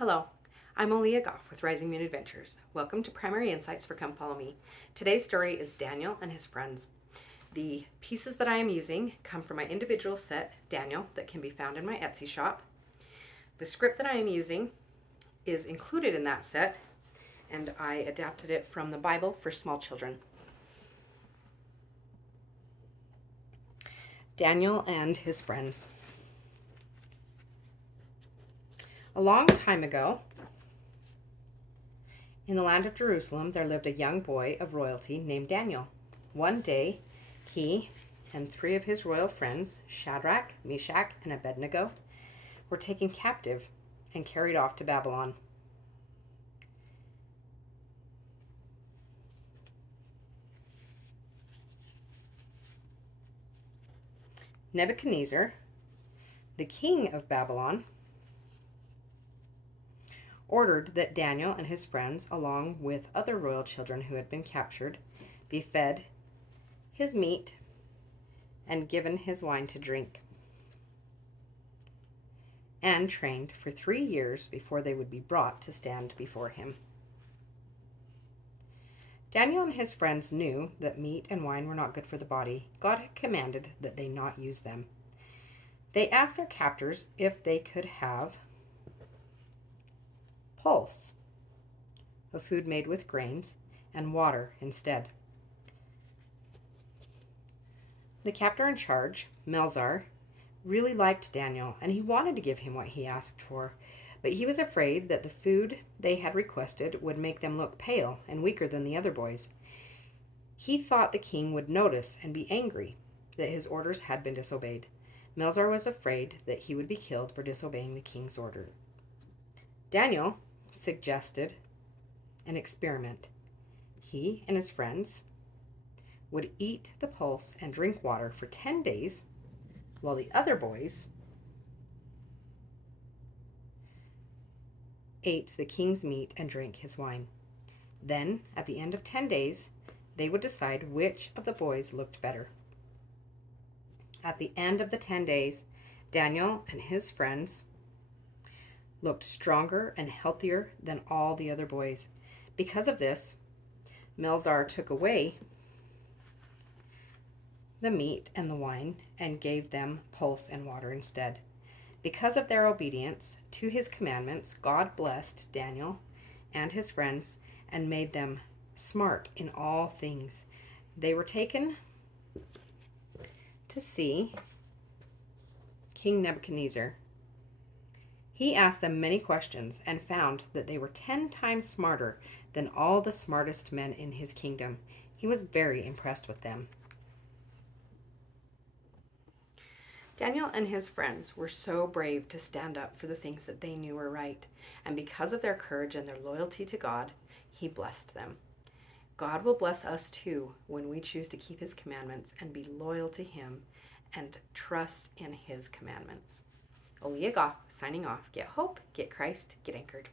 Hello, I'm Aaliyah Goff with Rising Moon Adventures. Welcome to Primary Insights for Come Follow Me. Today's story is Daniel and his friends. The pieces that I am using come from my individual set, Daniel, that can be found in my Etsy shop. The script that I am using is included in that set, and I adapted it from the Bible for small children. Daniel and his friends. A long time ago, in the land of Jerusalem, there lived a young boy of royalty named Daniel. One day, he and three of his royal friends, Shadrach, Meshach, and Abednego, were taken captive and carried off to Babylon. Nebuchadnezzar, the king of Babylon, ordered that Daniel and his friends, along with other royal children who had been captured, be fed his meat and given his wine to drink, and trained for 3 years before they would be brought to stand before him. Daniel and his friends knew that meat and wine were not good for the body. God had commanded that they not use them. They asked their captors if they could have pulse, a food made with grains, and water instead. The captor in charge, Melzar, really liked Daniel, and he wanted to give him what he asked for, but he was afraid that the food they had requested would make them look pale and weaker than the other boys. He thought the king would notice and be angry that his orders had been disobeyed. Melzar was afraid that he would be killed for disobeying the king's order. Daniel suggested an experiment. He and his friends would eat the pulse and drink water for 10 days, while the other boys ate the king's meat and drank his wine. Then, at the end of 10 days, they would decide which of the boys looked better. At the end of the 10 days, Daniel and his friends looked stronger and healthier than all the other boys. Because of this, Melzar took away the meat and the wine and gave them pulse and water instead. Because of their obedience to his commandments, God blessed Daniel and his friends and made them smart in all things. They were taken to see King Nebuchadnezzar. He asked them many questions and found that they were 10 times smarter than all the smartest men in his kingdom. He was very impressed with them. Daniel and his friends were so brave to stand up for the things that they knew were right, and because of their courage and their loyalty to God, he blessed them. God will bless us too when we choose to keep his commandments and be loyal to him and trust in his commandments. Aaliyah Goff signing off. Get hope, get Christ, get anchored.